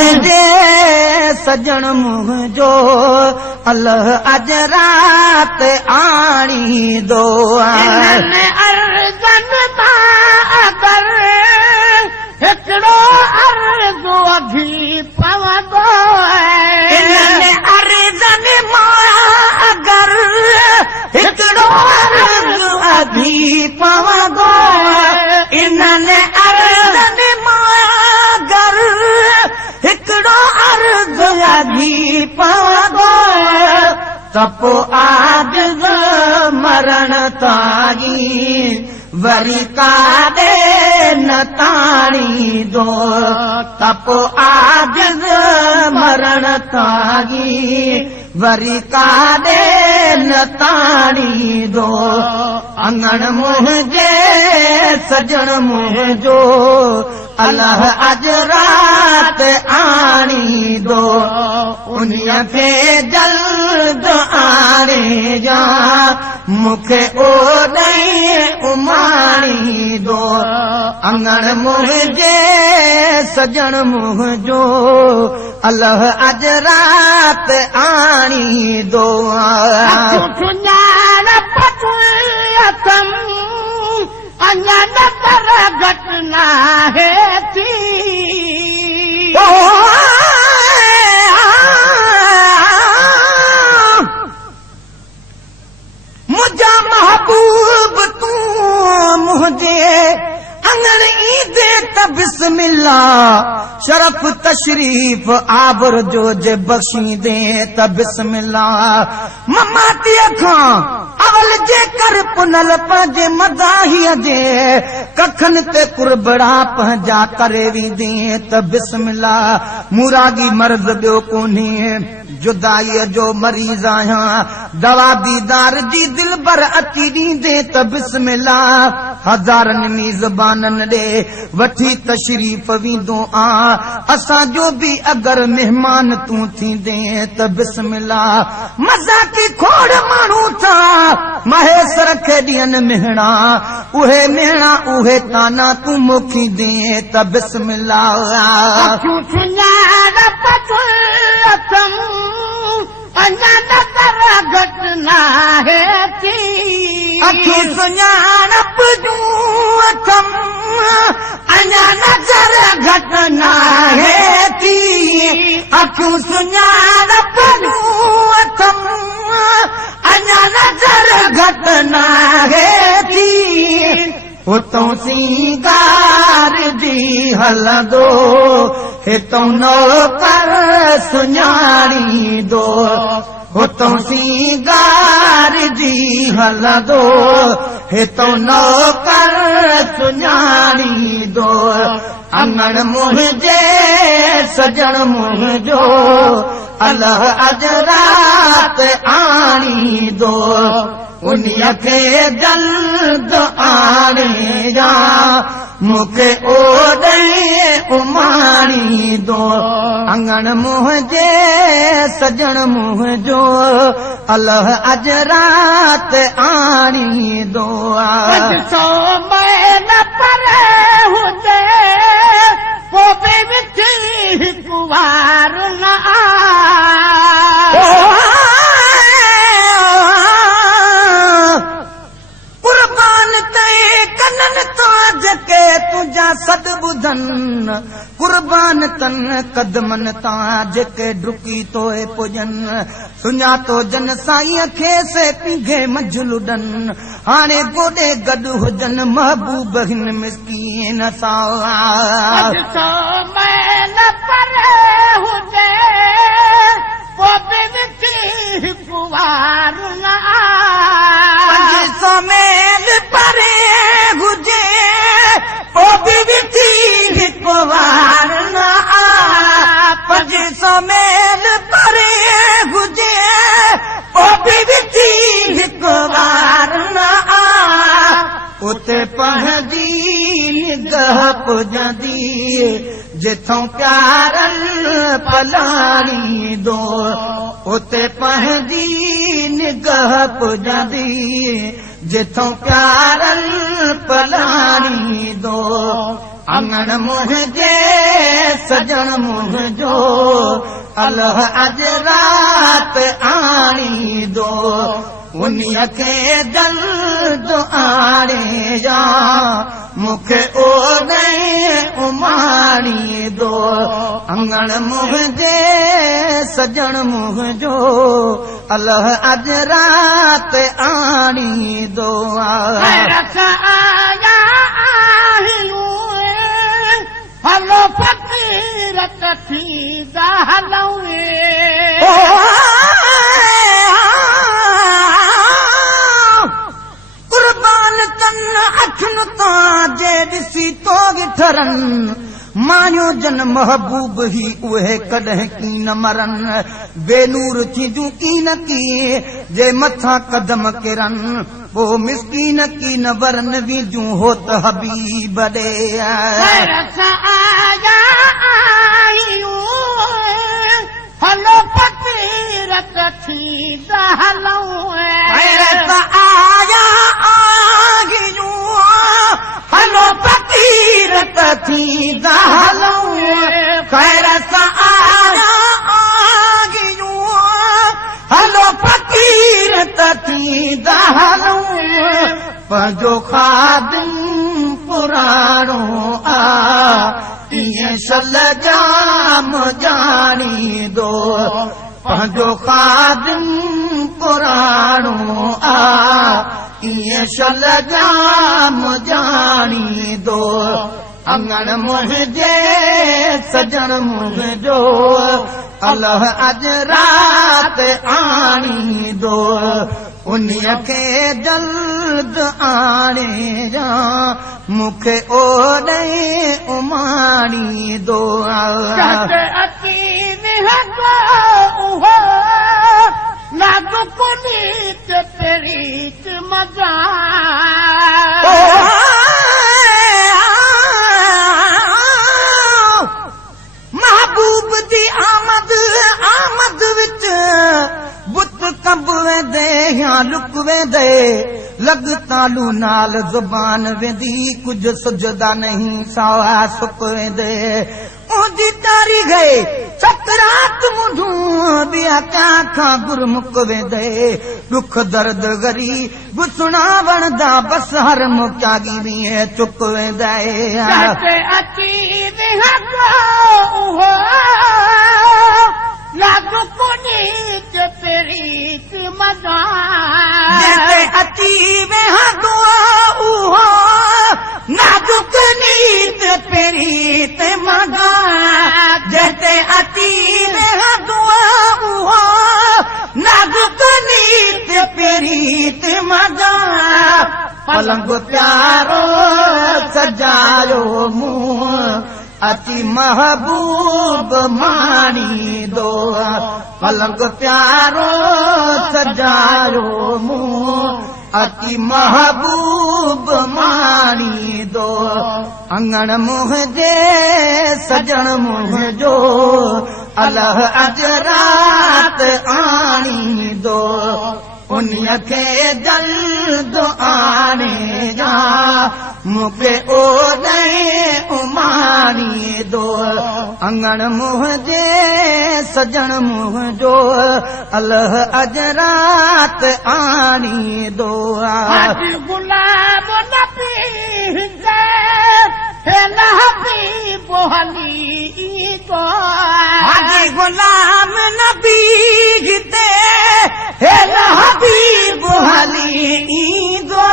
मुझे सजन मुझो अल्लाह अज रात आणी दो अर्जन अगर हिकड़ो अर्ज अभी पवंदो अर्जन अगर हिकड़ो अर्ज अभी पवंदो इन्हनि अर्जन अगर हिकड़ो अर्ज अभी पवंदो तपो आजिज़ मरण ताईं वरी काॾे न ताणींदो तपो आजिज़ मरण ताईं वरी काॾे न ताणींदो अंगण मुंहिंजे सजण मुंहिंजो अल्लाह अज रात आणींदो उन्हीअ खे जल्द आणे जा मूंखे ओॾई उमाणींदो अंगण मुंहिंजे सजण मुंहिंजो अल्लाह अज रात आणींदो अञा नज़र घटना है थी मुझा महबूब तू मुझे अंगण ईदे त बिस्मिल्लाह शरफ तशरीफ आबर जो जे बख्शी दे त बिस्मिल्लाह ममातीअ खां अवल जे कर पुनल पंहिंजे मदाहीअ जे कखन ते कुरबड़ा पंहिंजा करे वींदे त बिस्मिल्लाह मुरागी मर्ज़ ॿियो कोन्हे जुदाईअ जो मरीज़ आहियां दवा दीदार जी दिल भर अची ॾींदे त बिस्मिल्लाह हज़ारनि मीज़बाननि ॾे वठी तशरीफ़ वींदो आ असांजो बि अगरि महिमान तूं थींदे त बिस्मिल्लाह मज़ाकी खोड़ माण्हू था महेसर खे ॾियनि मिहणा उहे मिहणा उहे ताना तूं मोखी दे त बिस्मिल्लाह अञा नज़र घटना है थी अखियूं सुञाणप जूं अथम अञा नज़र घटना है थी अखियूं सुञाणप जूं अथम अञा नज़र घटना है थी उतों सिंगार जी हलंदो हितों नौकर सुञाणींदो उतों सिंगार जी हलंदो हितों नौकर सुञाणींदो अंगण मुंहिंजे सजण मुंहिंजो अल्लाह अज रात आणींदो उन्हीअ खे जल्द आणे जा मूंखे ओॾई उमाणींदो अंगण मुंहिंजे सजण मुंहिंजो अल्लाह अज रात आणींदो पर हुजे पोइ बि विठी हिकु वार न के तुझा सद बुधन कुर्बान तन कदमन तां जेके डुकी तोए पुजन सुञातो जन साईं खे से पिघे मजलुडन हाणे गोॾे गॾु हुजन महबूब हिन मिस्कीन सां पर हुजे पोइ बि हिकु वार न मेल परे हुजे पोइ बि हिकु वार न मेल परे हुजे पोइ बि हिकु वार न उते पंहिंजी निगाह पुॼंदी जिथों प्यारनि पलाणी दो उते पंहिंजी निगाह पुॼंदी जिथों प्यारल पलाणींदो अंगण मुंहिंजे सजण मुंहिंजो अल्लाह अॼु राति आणींदो उन्हीअ खे जल्द आणे या मूंखे ओॾे उमाणींदो अंगण मुंहिंजे सजण मुंहिंजो अल्लाह अॼु राति आणींदो हलो फ़क़ीरत थींदा हलूं कुर्बान कन अखियुनि तां जे ॾिसी तो गिठरन मानियो जन महबूब ही उहे कॾहिं की न मरन बेनूर थींदियूं की न की जे मथां कदम किरन वो मिसकीन की न वरन वीजूं हो त हबीब ॾे हलो फ़क़ीरत थींदा हलूं हलो फ़क़ीरत थींदा हलूं ख़ैर सां आया आगियूं हलो फ़क़ीरत थींदा हलूं पंहिंजो खादिम पुराणो आ इएं सल जाम ॼाणींदो पंहिंजो खादिम पुराणो आ इएं सल जाम ॼाणींदो अंगण मुंहिंजे सजण मुंहिंजो अल्लाह अॼु राति आणींदो उन्हीअ खे जल्द आणे या मूंखे ओॾे उमाणींदो प्रीत मज़ा महबूब दी आमद आमद विच बुत कंब वेंदे या लुक वेंदे लग तालू नाल ज़ुबान वेंदी कुझु सुझदा नहीं सावा सुक वेंदे उंदी तारी गए चकरात मुंधू बिया क्या खां गुरमुख वेंदे दुख दर्द गरी गुसणा वणदा बस हर मुक्यागी वीए चुक वेंदा अची लागू पुनीत प्रीत मज़ा अची वेहंदो उहो नाजुक नीत प्रीत मज़ा जते अची वेहंदो उहो नाजुक नीत प्रीत मज़ा पलंग प्यारो सजायो मुंह अची महबूब माणींदो पलंग प्यारो सजायो मुंह अची महबूब माणींदो अंगण मुंहिंजे सजण मुंहिंजो अल्लाह अॼु राति आणींदो उन्हीअ खे जल्द आणे या मूंखे ओॾे उमाणींदो अंगण मुंहिंजे सजण मुंहिंजो अल्लाह अॼु राति आणींदो गुलाब नबी हलींदो हाजी गुलाम नबी जिते हबीब हलींदो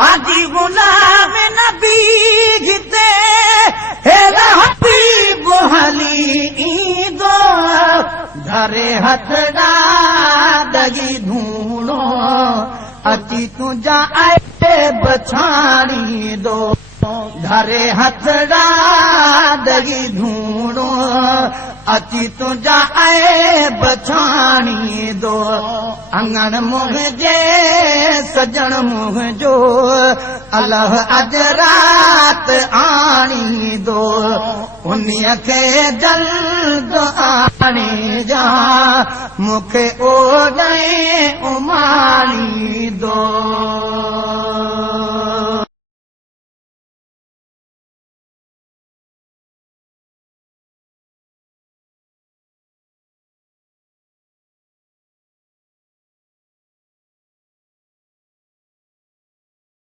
हाजी गुलाम नबी जिते हबीब हलींदो धरे हथ ॾाढी धूणो अची तुंहिंजा ऐब छाणींदो धरे हथ ॾाढी धूणो अची तुंहिंजा ऐब छाणींदो अंगण मुंहिंजे सजण मुंहिंजो अलाह अज रात आणी दो उन्हीअ खे जल्द आणी जा मूंखे ओॾे उमाणी